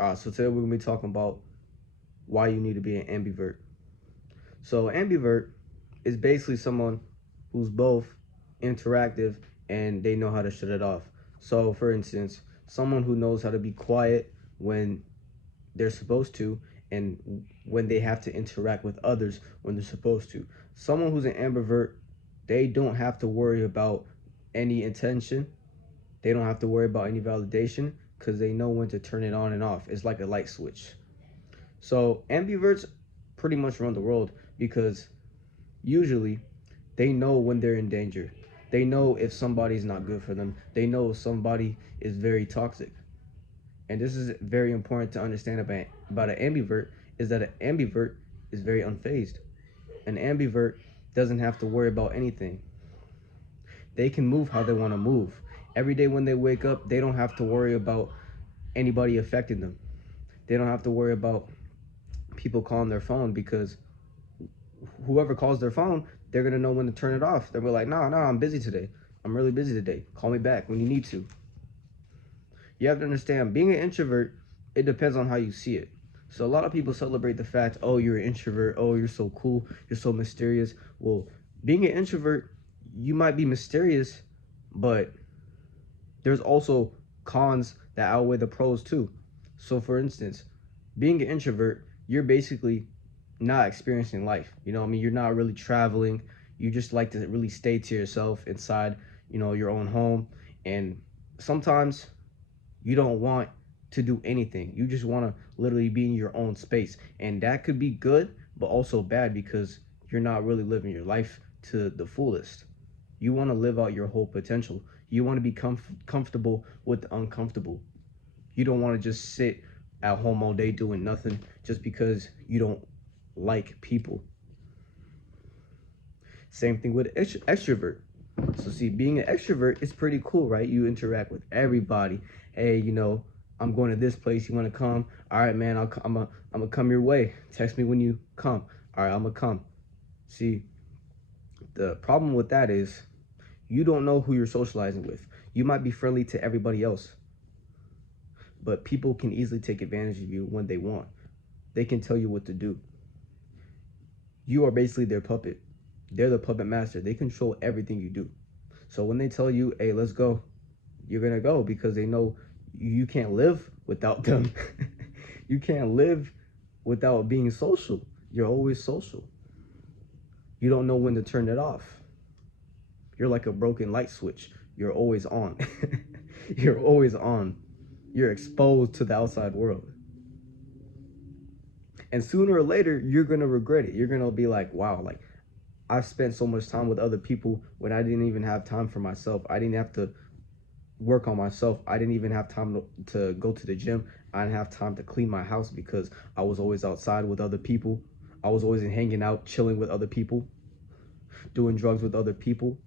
So today we're gonna be talking about why you need to be an ambivert. So ambivert is basically someone who's both interactive and they know how to shut it off. So for instance, someone who knows how to be quiet when they're supposed to and when they have to interact with others when they're supposed to. Someone who's an ambivert, they don't have to worry about any intention. They don't have to worry about any validation because they know when to turn it on and off. It's like a light switch. So ambiverts pretty much run the world because usually they know when they're in danger. They know if somebody's not good for them. They know if somebody is very toxic. And this is very important to understand about an ambivert is that an ambivert is very unfazed. An ambivert doesn't have to worry about anything. They can move how they want to move. Every day when they wake up, they don't have to worry about anybody affecting them. They don't have to worry about people calling their phone because whoever calls their phone, they're gonna know when to turn it off. They'll be like, nah, I'm busy today. I'm really busy today. Call me back when you need to. You have to understand, being an introvert, it depends on how you see it. So a lot of people celebrate the fact, oh, you're an introvert. Oh, you're so cool. You're so mysterious. Well, being an introvert, you might be mysterious, but there's also cons that outweigh the pros too. So for instance, being an introvert, you're basically not experiencing life. You know what I mean? You're not really traveling. You just like to really stay to yourself inside, your own home. And sometimes you don't want to do anything. You just want to literally be in your own space. And that could be good, but also bad because you're not really living your life to the fullest. You want to live out your whole potential. You want to be comfortable with the uncomfortable. You don't want to just sit at home all day doing nothing just because you don't like people. Same thing with extrovert. So see, being an extrovert is pretty cool, right? You interact with everybody. Hey, I'm going to this place. You want to come? All right, man. I'm gonna come your way. Text me when you come. All right, I'm gonna come. See, the problem with that is you don't know who you're socializing with. You might be friendly to everybody else, but people can easily take advantage of you when they want. They can tell you what to do. You are basically their puppet. They're the puppet master. They control everything you do. So when they tell you, hey, let's go, you're going to go because they know you can't live without them. You can't live without being social. You're always social. You don't know when to turn it off. You're like a broken light switch. You're always on. You're always on. You're exposed to the outside world. And sooner or later, you're going to regret it. You're going to be like, wow, like I've spent so much time with other people when I didn't even have time for myself. I didn't have to work on myself. I didn't even have time to go to the gym. I didn't have time to clean my house because I was always outside with other people. I was always hanging out, chilling with other people, doing drugs with other people,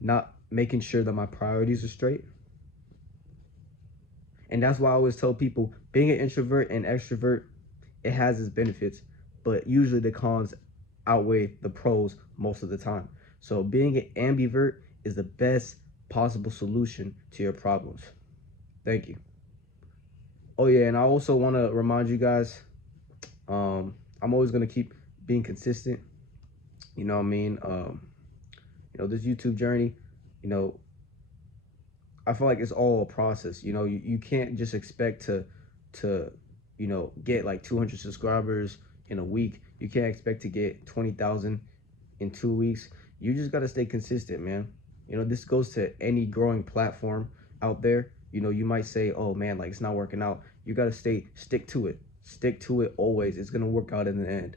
not making sure that my priorities are straight. And that's why I always tell people being an introvert and extrovert, it has its benefits, but usually the cons outweigh the pros most of the time. So being an ambivert is the best possible solution to your problems. Thank you. Oh yeah, and I also want to remind you guys, I'm always gonna keep being consistent. You know what I mean? This YouTube journey, you know, I feel like it's all a process. You can't just expect to get like 200 subscribers in a week. You can't expect to get 20,000 in 2 weeks. You just got to stay consistent, man. This goes to any growing platform out there. You might say, oh man, like it's not working out. You got to stick to it. Stick to it always. It's going to work out in the end.